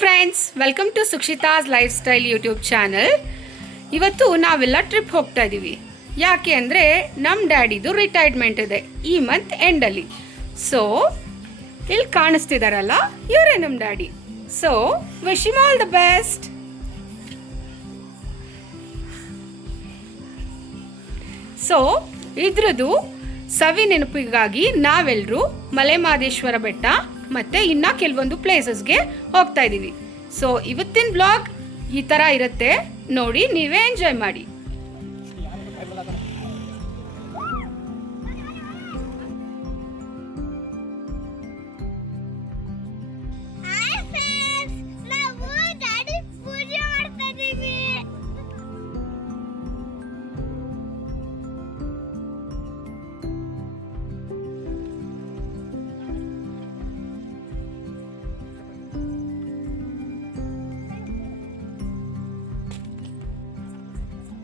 Friends, welcome to Sukshita's lifestyle YouTube channel. ಇವತ್ತು ನಾವೆಲ್ಲ trip ಹೋಗ್ತಾ ಇದ್ದೀವಿ. ಯಾಕೆ ಅಂದರೆ ನಮ್ಮ ಡ್ಯಾಡಿದು ರಿಟೈರ್ಮೆಂಟ್ ಇದೆ ಈ ಮಂತ್ ಎಂಡಲ್ಲಿ. ಸೊ ಇಲ್ಲಿ ಕಾಣಿಸ್ತಿದಾರಲ್ಲ, ಇವರೇ ನಮ್ಮ daddy. So wish him all the best. So ಇದ್ರದ್ದು ಸವಿ ನೆನಪಿಗಾಗಿ ನಾವೆಲ್ಲರೂ ಮಲೆಮಹದೇಶ್ವರ ಬೆಟ್ಟ ಮತ್ತು ಇನ್ನು ಕೆಲವೊಂದು ಪ್ಲೇಸಸ್ಗೆ ಹೋಗ್ತಾ ಇದ್ದೀವಿ. ಸೊ ಇವತ್ತಿನ ಬ್ಲಾಗ್ ಈ ಥರ ಇರುತ್ತೆ, ನೋಡಿ ನೀವೇ ಎಂಜಾಯ್ ಮಾಡಿ.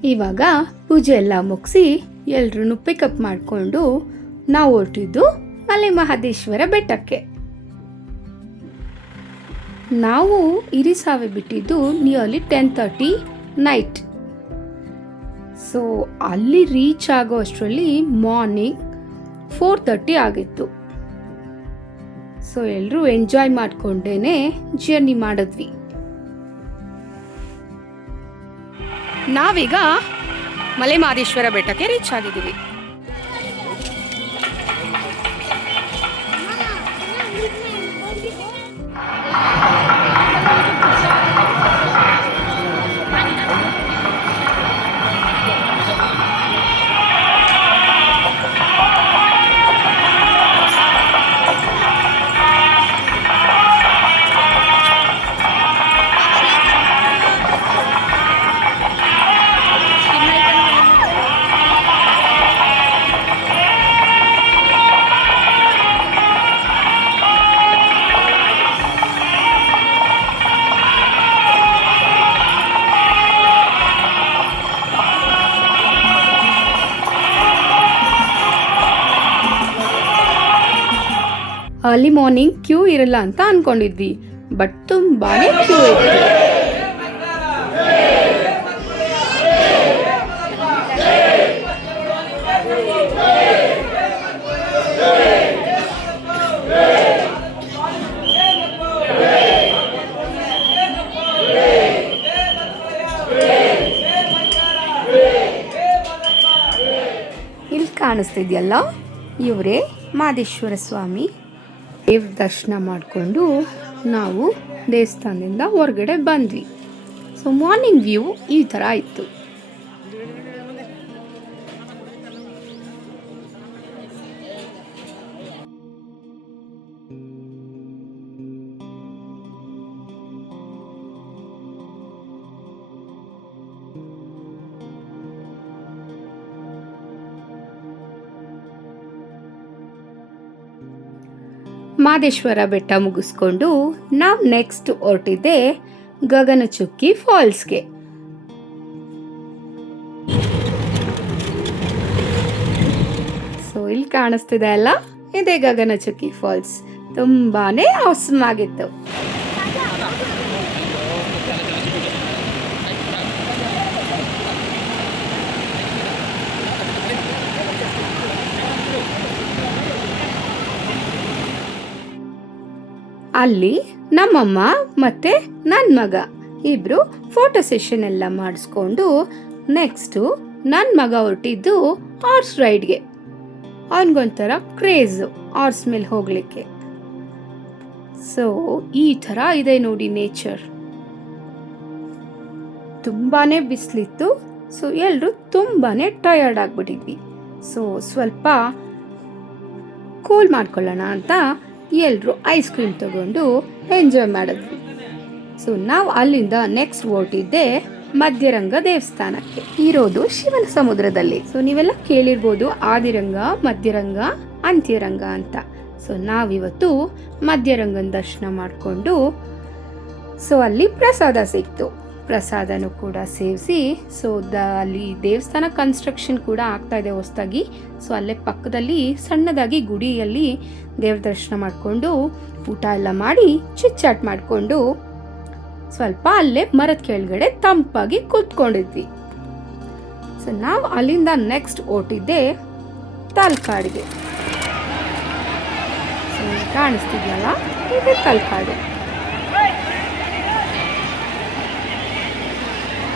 ಇವಾಗ ಪೂಜೆ ಎಲ್ಲ ಮುಗಿಸಿ ಎಲ್ರೂ ಪಿಕಪ್ ಮಾಡಿಕೊಂಡು ನಾವು ಹೊರಟಿದ್ದು ಮಲೆಮಹದೇಶ್ವರ ಬೆಟ್ಟಕ್ಕೆ. ನಾವು ಇರಿಸಾವೆ ಬಿಟ್ಟಿದ್ದು ನಿಯರ್ಲಿ 10:30 ನೈಟ್. ಸೊ ಅಲ್ಲಿ ರೀಚ್ ಆಗೋ ಅಷ್ಟರಲ್ಲಿ ಮಾರ್ನಿಂಗ್ 4:30 ಆಗಿತ್ತು. ಸೊ ಎಲ್ಲರೂ ಎಂಜಾಯ್ ಮಾಡಿಕೊಂಡೇನೆ ಜರ್ನಿ ಮಾಡಿದ್ವಿ. ನಾವೀಗ ಮಲೆಮಹದೇಶ್ವರ ಬೆಟ್ಟಕ್ಕೆ ರೀಚ್ ಆಗಿದ್ದೀವಿ. ಅರ್ಲಿ ಮಾರ್ನಿಂಗ್ ಕ್ಯೂ ಇರಲ್ಲ ಅಂತ ಅನ್ಕೊಂಡಿದ್ವಿ, ಬಟ್ ತುಂಬಾನೇ ಕ್ಯೂ ಇತ್ತು. ಇಲ್ಲಿ ಕಾಣಿಸ್ತಿದ್ಯಲ್ಲ, ಇವರೇ ಮಹದೇಶ್ವರ ಸ್ವಾಮಿ. ದೇವ್ರ ದರ್ಶನ ಮಾಡಿಕೊಂಡು ನಾವು ದೇವಸ್ಥಾನದಿಂದ ಹೊರಗಡೆ ಬಂದ್ವಿ. ಸೊ ಮಾರ್ನಿಂಗ್ ವ್ಯೂ ಈ ಥರ ಇತ್ತು. ಮಹದೇಶ್ವರ ಬೆಟ್ಟ ಮುಗಿಸ್ಕೊಂಡು ನಾವು ನೆಕ್ಸ್ಟ್ ಹೊರಟಿದ್ದೆ ಗಗನಚುಕ್ಕಿ ಫಾಲ್ಸ್ಗೆ. ಸೊ ಇಲ್ಲಿ ಕಾಣಿಸ್ತಿದೆ ಅಲ್ಲ, ಇದೇ ಗಗನಚುಕ್ಕಿ ಫಾಲ್ಸ್. ತುಂಬಾನೇ awesome ಆಗಿತ್ತು. ಅಲ್ಲಿ ನಮ್ಮಮ್ಮ ಮತ್ತು ನನ್ನ ಮಗ ಇಬ್ಬರು ಫೋಟೋ ಸೆಷನ್ ಎಲ್ಲ ಮಾಡಿಸ್ಕೊಂಡು ನೆಕ್ಸ್ಟು ನನ್ನ ಮಗ ಹೊರಟಿದ್ದು ಹಾರ್ಸ್ ರೈಡ್ಗೆ. ಅವನಿಗೊಂಥರ ಕ್ರೇಜು ಹಾರ್ಸ್ ಮೇಲೆ ಹೋಗಲಿಕ್ಕೆ. ಸೊ ಈ ಥರ ಇದೆ ನೋಡಿ ನೇಚರ್. ತುಂಬಾ ಬಿಸಿಲಿತ್ತು. ಸೊ ಎಲ್ಲರೂ ತುಂಬಾ ಟಯರ್ಡ್ ಆಗಿಬಿಟ್ಟಿದ್ವಿ. ಸೊ ಸ್ವಲ್ಪ ಕೂಲ್ ಮಾಡ್ಕೊಳ್ಳೋಣ ಅಂತ ಎಲ್ಲರೂ ಐಸ್ ಕ್ರೀಮ್ ತಗೊಂಡು ಎಂಜಾಯ್ ಮಾಡಿದ್ವಿ. ಸೊ ನಾವು ಅಲ್ಲಿಂದ ನೆಕ್ಸ್ಟ್ ಹೊರಟಿದ್ದೆ ಮಧ್ಯರಂಗ ದೇವಸ್ಥಾನಕ್ಕೆ. ಇರೋದು ಶಿವನ ಸಮುದ್ರದಲ್ಲಿ. ಸೊ ನೀವೆಲ್ಲ ಕೇಳಿರ್ಬೋದು ಆದಿರಂಗ, ಮಧ್ಯರಂಗ, ಅಂತ್ಯರಂಗ ಅಂತ. ಸೊ ನಾವಿವತ್ತು ಮಧ್ಯರಂಗನ ದರ್ಶನ ಮಾಡಿಕೊಂಡು ಸೊ ಅಲ್ಲಿ ಪ್ರಸಾದ ಸಿಕ್ತು. ಪ್ರಸಾದನೂ ಕೂಡ ಸೇವಿಸಿ ಸೊ ಅಲ್ಲಿ ದೇವಸ್ಥಾನ ಕನ್ಸ್ಟ್ರಕ್ಷನ್ ಕೂಡ ಆಗ್ತಾ ಇದೆ ಹೊಸದಾಗಿ. ಸೊ ಅಲ್ಲೇ ಪಕ್ಕದಲ್ಲಿ ಸಣ್ಣದಾಗಿ ಗುಡಿಯಲ್ಲಿ ದೇವ್ರ ದರ್ಶನ ಮಾಡಿಕೊಂಡು ಊಟ ಎಲ್ಲ ಮಾಡಿ ಚಿಟ್ ಚಾಟ್ ಮಾಡಿಕೊಂಡು ಸ್ವಲ್ಪ ಅಲ್ಲೇ ಮರದ ಕೆಳಗಡೆ ತಂಪಾಗಿ ಕೂತ್ಕೊಂಡಿದ್ವಿ. ಸೊ ನಾವು ಅಲ್ಲಿಂದ ನೆಕ್ಸ್ಟ್ ಹೊರಟಿದ್ದೆ ತಲಕಾಡಿಗೆ. ಸೊ ಕಾಣಿಸ್ತಿದ್ಯಲ್ಲ, ಇದು ತಲಕಾಡು.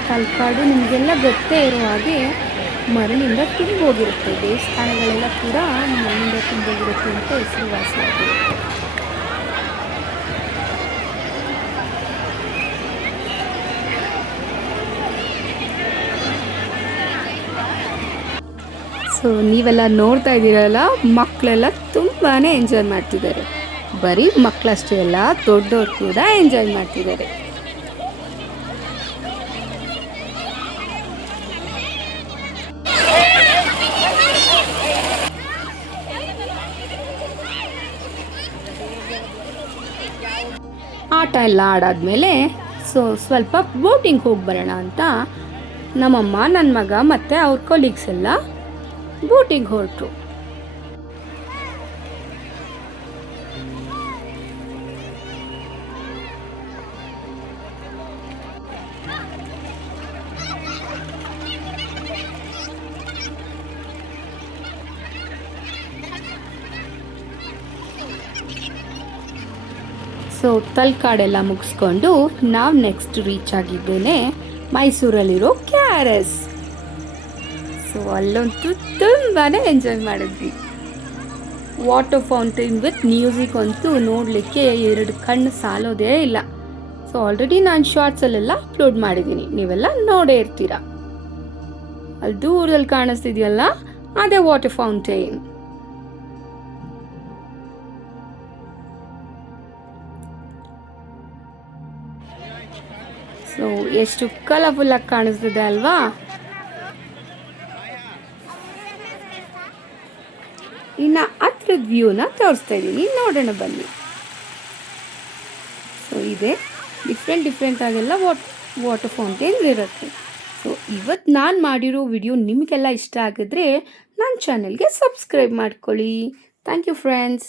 ತಲಕಾಡು ನಿಮಗೆಲ್ಲ ಗೊತ್ತೇ ಇರೋ ಹಾಗೆ ಮರಳಿಂದ ತುಂಬೋಗಿರುತ್ತೆ. ದೇವಸ್ಥಾನಗಳೆಲ್ಲ ಕೂಡ ಮರಳಿಂದ ತುಂಬೋಗಿರುತ್ತೆ ಅಂತ ಹೆಸರುವಾಸಿಯಾಗಿರುತ್ತೆ. ಸೊ ನೀವೆಲ್ಲ ನೋಡ್ತಾ ಇದ್ದೀರಲ್ಲ, ಮಕ್ಕಳೆಲ್ಲ ತುಂಬಾ ಎಂಜಾಯ್ ಮಾಡ್ತಿದ್ದಾರೆ. ಬರೀ ಮಕ್ಕಳಷ್ಟೇ ಅಲ್ಲ, ದೊಡ್ಡವ್ರು ಕೂಡ ಎಂಜಾಯ್ ಮಾಡ್ತಿದ್ದಾರೆ. ಆಟ ಎಲ್ಲ ಆಡಾದ್ಮೇಲೆ ಸ್ವಲ್ಪ ಬೋಟಿಂಗ್ ಹೋಗಿ ಬರೋಣ ಅಂತ ನಮ್ಮಮ್ಮ, ನನ್ನ ಮಗ ಮತ್ತು ಅವ್ರ ಕೊಲೀಗ್ಸ್ ಎಲ್ಲ ಬೋಟಿಂಗ್ ಹೊರಟರು. ಸೊ ತಲಕಾಡೆಲ್ಲ ಮುಗಿಸ್ಕೊಂಡು ನಾವು ನೆಕ್ಸ್ಟ್ ರೀಚ್ ಆಗಿದ್ದೇನೆ ಮೈಸೂರಲ್ಲಿರೋ KRS. ಸೊ ಅಲ್ಲಂತೂ ತುಂಬಾ ಎಂಜಾಯ್ ಮಾಡಿದ್ವಿ. ವಾಟರ್ ಫೌಂಟೈನ್ ವಿತ್ ಮ್ಯೂಸಿಕ್ ಅಂತೂ ನೋಡಲಿಕ್ಕೆ 2 ಕಣ್ಣು ಸಾಲೋದೇ ಇಲ್ಲ. ಸೊ ಆಲ್ರೆಡಿ ನಾನು ಶಾರ್ಟ್ಸಲ್ಲೆಲ್ಲ ಅಪ್ಲೋಡ್ ಮಾಡಿದ್ದೀನಿ, ನೀವೆಲ್ಲ ನೋಡೇ ಇರ್ತೀರ. ಅಲ್ಲಿ ದೂರದಲ್ಲಿ ಕಾಣಿಸ್ತಿದೆಯಲ್ಲ, ಅದೇ ವಾಟರ್ ಫೌಂಟೈನ್. ಸೊ ಎಷ್ಟು ಕಲರ್ಫುಲ್ ಆಗಿ ಕಾಣಿಸ್ತಿದೆ ಅಲ್ವಾ? ಇನ್ನು ಹತ್ರದ ವ್ಯೂನ ತೋರಿಸ್ತಾ ಇದ್ದೀನಿ, ನೋಡೋಣ ಬನ್ನಿ. ಸೊ ಇದೆ ಡಿಫ್ರೆಂಟ್ ಆಗೆಲ್ಲ ವಾಟರ್ ಫೌಂಟೇನ್ಸ್ ಇರುತ್ತೆ. ಸೊ ಇವತ್ತು ನಾನು ಮಾಡಿರೋ ವಿಡಿಯೋ ನಿಮಗೆಲ್ಲ ಇಷ್ಟ ಆಗಿದ್ರೆ ನನ್ನ ಚಾನೆಲ್ಗೆ ಸಬ್ಸ್ಕ್ರೈಬ್ ಮಾಡ್ಕೊಳ್ಳಿ. Thank you friends.